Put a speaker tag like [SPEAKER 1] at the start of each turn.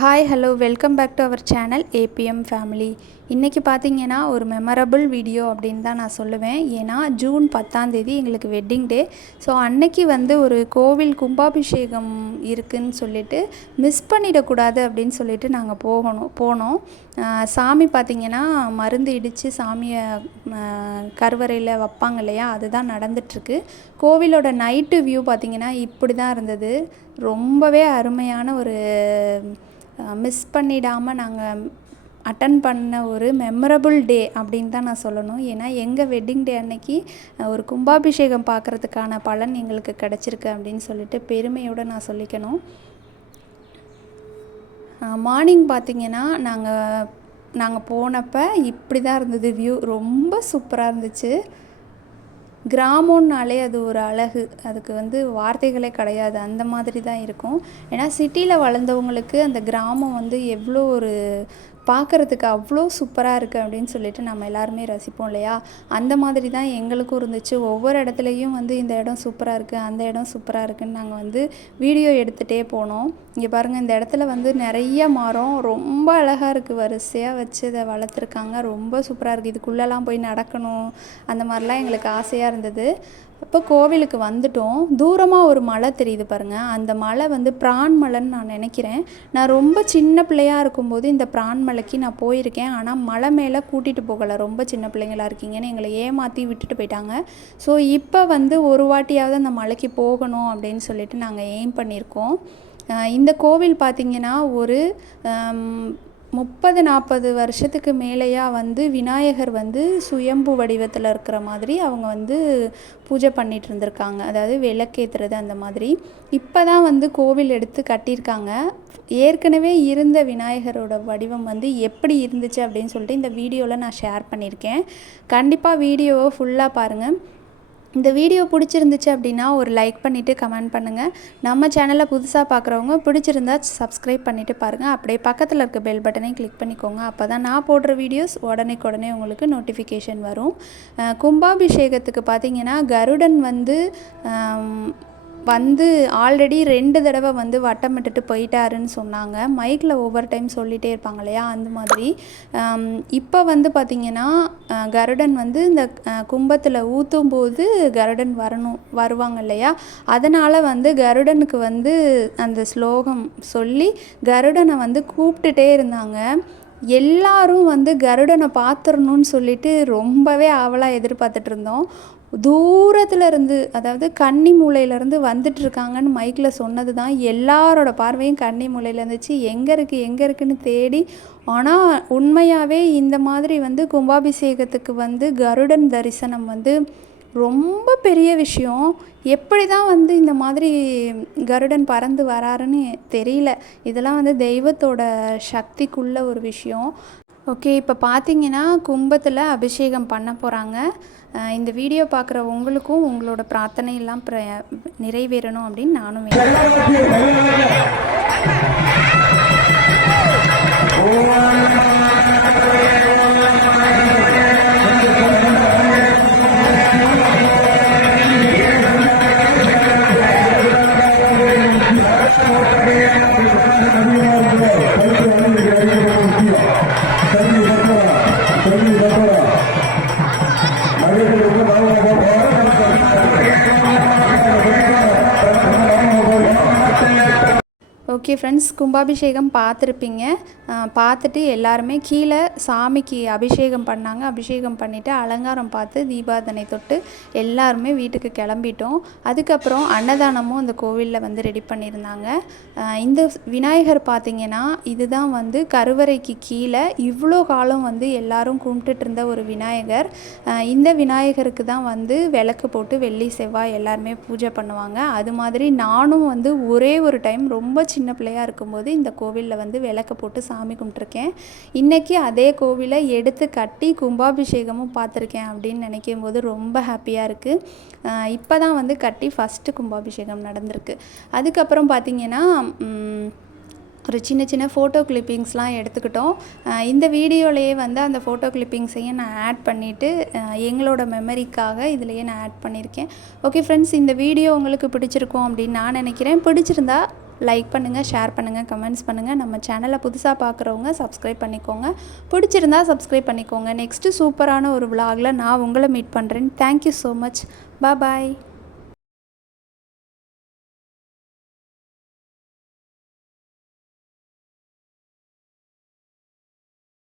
[SPEAKER 1] Hi hello welcome back to our channel ABM family இன்றைக்கி பார்த்தீங்கன்னா ஒரு மெமரபிள் வீடியோ அப்படின்னு தான் நான் சொல்லுவேன். ஏன்னா ஜூன் பத்தாந்தேதி எங்களுக்கு வெட்டிங் டே ஸோ அன்னைக்கு வந்து ஒரு கோவில் கும்பாபிஷேகம் இருக்குன்னு சொல்லிட்டு மிஸ் பண்ணிடக்கூடாது அப்படின்னு சொல்லிட்டு நாங்கள் போகணும் போனோம். சாமி பார்த்திங்கன்னா மருந்து இடித்து சாமியை கருவறையில் வைப்பாங்க இல்லையா? அதுதான் நடந்துட்டுருக்கு. கோவிலோட நைட்டு வியூ பார்த்திங்கன்னா இப்படி தான் இருந்தது. ரொம்பவே அருமையான ஒரு மிஸ் பண்ணிடாமல் நாங்கள் அட்டன் பண்ண ஒரு மெமரபுள் டே அப்படின்னு தான் நான் சொல்லணும். ஏன்னா எங்கள் வெட்டிங் டே அன்னைக்கு ஒரு கும்பாபிஷேகம் பார்க்குறதுக்கான பலன் எங்களுக்கு கிடச்சிருக்கு அப்படின்னு சொல்லிட்டு பெருமையோடு நான் சொல்லிக்கணும். மார்னிங் பார்த்தீங்கன்னா நாங்கள் நாங்கள் போனப்போ இப்படி தான் இருந்தது வியூ ரொம்ப சூப்பராக இருந்துச்சு. கிராமம்னாலே அது ஒரு அழகு. அதுக்கு வந்து வார்த்தைகளே கிடையாது. அந்த மாதிரி தான் இருக்கும். ஏன்னா சிட்டியில் வளர்ந்தவங்களுக்கு அந்த கிராமம் வந்து எவ்வளோ ஒரு பார்க்குறதுக்கு அவ்வளோ சூப்பராக இருக்குது அப்படின்னு சொல்லிட்டு நம்ம எல்லாருமே ரசிப்போம் இல்லையா? அந்த மாதிரி தான் எங்களுக்கும் இருந்துச்சு. ஒவ்வொரு இடத்துலையும் வந்து இந்த இடம் சூப்பராக இருக்குது அந்த இடம் சூப்பராக இருக்குன்னு நாங்கள் வந்து வீடியோ எடுத்துகிட்டே போனோம். இங்கே பாருங்கள் இந்த இடத்துல வந்து நிறைய மரம் ரொம்ப அழகாக இருக்குது வரிசையாக வச்சு இதை வளர்த்துருக்காங்க. ரொம்ப சூப்பராக இருக்குது இதுக்குள்ளெல்லாம் போய் நடக்கணும் அந்த மாதிரிலாம் எங்களுக்கு ஆசையாக இருந்தது. அப்போ கோவிலுக்கு வந்துட்டோம். தூரமாக ஒரு மலை தெரியுது பாருங்கள் அந்த மலை வந்து பிரான் மலைன்னு நான் நினைக்கிறேன். நான் ரொம்ப சின்ன பிள்ளையாக இருக்கும்போது இந்த பிரான் மலைக்கு நான் போயிருக்கேன். ஆனால் மலை மேலே கூட்டிகிட்டு போகலை. ரொம்ப சின்ன பிள்ளைங்களா இருக்கீங்கன்னு எங்களை ஏமாற்றி விட்டுட்டு போயிட்டாங்க. ஸோ இப்போ வந்து ஒரு வாட்டியாவது அந்த மலைக்கு போகணும் அப்படின்னு சொல்லிட்டு நாங்கள் எய்ம் பண்ணியிருக்கோம். இந்த கோவில் பார்த்திங்கன்னா ஒரு முப்பது நாற்பது வருஷத்துக்கு மேலேயா வந்து விநாயகர் வந்து சுயம்பு வடிவத்தில் இருக்கிற மாதிரி அவங்க வந்து பூஜை பண்ணிட்டு இருந்திருக்காங்க. அதாவது விளக்கேற்றுறது அந்த மாதிரி. இப்போ தான் வந்து கோவில் எடுத்து கட்டியிருக்காங்க. ஏற்கனவே இருந்த விநாயகரோட வடிவம் வந்து எப்படி இருந்துச்சு அப்படின்னு சொல்லிட்டு இந்த வீடியோவில் நான் ஷேர் பண்ணியிருக்கேன். கண்டிப்பாக வீடியோவை ஃபுல்லாக பாருங்கள் இந்த வீடியோ பிடிச்சிருந்துச்சு அப்படின்னா ஒரு லைக் பண்ணிவிட்டு கமெண்ட் பண்ணுங்கள் நம்ம சேனலை புதுசாக பார்க்குறவங்க பிடிச்சிருந்தா சப்ஸ்கிரைப் பண்ணிவிட்டு பாருங்கள் அப்படியே பக்கத்தில் இருக்க பெல் பட்டனையும் கிளிக் பண்ணிக்கோங்க. அப்போ தான் நான் போடுற வீடியோஸ் உடனே உங்களுக்கு நோட்டிஃபிகேஷன் வரும். கும்பாபிஷேகத்துக்கு பார்த்தீங்கன்னா கருடன் வந்து வந்து ஆல்ரெடி ரெண்டு தடவை வந்து வட்டமிட்டுட்டு போயிட்டாருன்னு சொன்னாங்க. மைக்கில் ஒவ்வொரு டைம் சொல்லிகிட்டே இருப்பாங்க இல்லையா? அந்த மாதிரி. இப்போ வந்து பார்த்திங்கன்னா கருடன் வந்து இந்த கும்பத்தில் ஊற்றும் போது கருடன் வரணும் வருவாங்க இல்லையா? அதனால் வந்து கருடனுக்கு வந்து அந்த ஸ்லோகம் சொல்லி கருடனை வந்து கூப்பிட்டுட்டே இருந்தாங்க. எல்லாரும் வந்து கருடனை பார்த்துடணும்னு சொல்லிட்டு ரொம்பவே ஆவலாக எதிர்பார்த்துட்டு இருந்தோம். தூரத்தில் இருந்து அதாவது கன்னி மூலையிலேருந்து வந்துட்டுருக்காங்கன்னு மைக்கில் சொன்னது தான் எல்லாரோட பார்வையும் கன்னி மூலையில் இருந்துச்சு. எங்கே இருக்குது எங்கே இருக்குன்னு தேடி ஆனால் உண்மையாகவே இந்த மாதிரி வந்து கும்பாபிஷேகத்துக்கு வந்து கருடன் தரிசனம் வந்து ரொம்ப பெரிய விஷயம். எப்படி தான் வந்து இந்த மாதிரி கருடன் பறந்து வராருன்னு தெரியல. இதெல்லாம் வந்து தெய்வத்தோட சக்திக்குள்ள ஒரு விஷயம். ஓகே இப்போ பார்த்தீங்கன்னா கும்பத்தில் அபிஷேகம் பண்ண போகிறாங்க இந்த வீடியோ பார்க்குற உங்களுக்கும் உங்களோட பிரார்த்தனை எல்லாம் நிறைவேறணும் அப்படின்னு நானும் வேணும் ஓகே ஃப்ரெண்ட்ஸ் கும்பாபிஷேகம் பார்த்துருப்பீங்க. பார்த்துட்டு எல்லாருமே கீழே சாமிக்கு அபிஷேகம் பண்ணாங்க. அபிஷேகம் பண்ணிவிட்டு அலங்காரம் பார்த்து தீபாதனை தொட்டு எல்லாருமே வீட்டுக்கு கிளம்பிட்டோம். அதுக்கப்புறம் அன்னதானமும் அந்த கோவிலில் வந்து ரெடி பண்ணியிருந்தாங்க. இந்த விநாயகர் பார்த்திங்கன்னா இதுதான் வந்து கருவறைக்கு கீழே இவ்வளோ காலம் வந்து எல்லாரும் கும்பிட்டுட்டு இருந்த ஒரு விநாயகர். இந்த விநாயகருக்கு தான் வந்து விளக்கு போட்டு வெள்ளி செவ்வாய் எல்லாருமே பூஜை பண்ணுவாங்க. அது மாதிரி நானும் வந்து ஒரே ஒரு டைம் ரொம்ப சின்ன பிள்ளையாக இருக்கும்போது இந்த கோவிலில் வந்து விளக்கு போட்டு சாமி கும்பிட்ருக்கேன் இன்றைக்கி அதே கோவிலை எடுத்து கட்டி கும்பாபிஷேகமும் பார்த்துருக்கேன் அப்படின்னு நினைக்கும் போது ரொம்ப ஹாப்பியாக இருக்குது இப்போ தான் வந்து கட்டி ஃபஸ்ட்டு கும்பாபிஷேகம் நடந்திருக்கு. அதுக்கப்புறம் பார்த்திங்கன்னா ஒரு சின்ன சின்ன ஃபோட்டோ கிளிப்பிங்ஸ்லாம் எடுத்துக்கிட்டோம். இந்த வீடியோலேயே வந்து அந்த ஃபோட்டோ கிளிப்பிங்ஸையும் நான் ஆட் பண்ணிவிட்டு எங்களோட மெமரிக்காக இதுலேயே நான் ஆட் பண்ணியிருக்கேன் ஓகே ஃப்ரெண்ட்ஸ் இந்த வீடியோ உங்களுக்கு பிடிச்சிருக்கும் அப்படின்னு நான் நினைக்கிறேன். பிடிச்சிருந்தா லைக் பண்ணுங்கள் ஷேர் பண்ணுங்கள் கமெண்ட்ஸ் பண்ணுங்கள் நம்ம சேனலை புதுசாக பார்க்குறவங்க சப்ஸ்கிரைப் பண்ணிக்கோங்க. பிடிச்சிருந்தா சப்ஸ்கிரைப் பண்ணிக்கோங்க. நெக்ஸ்ட்டு சூப்பரான ஒரு விலாகில் நான் உங்களை மீட் பண்ணுறேன் தேங்க்யூ ஸோ மச் பாய்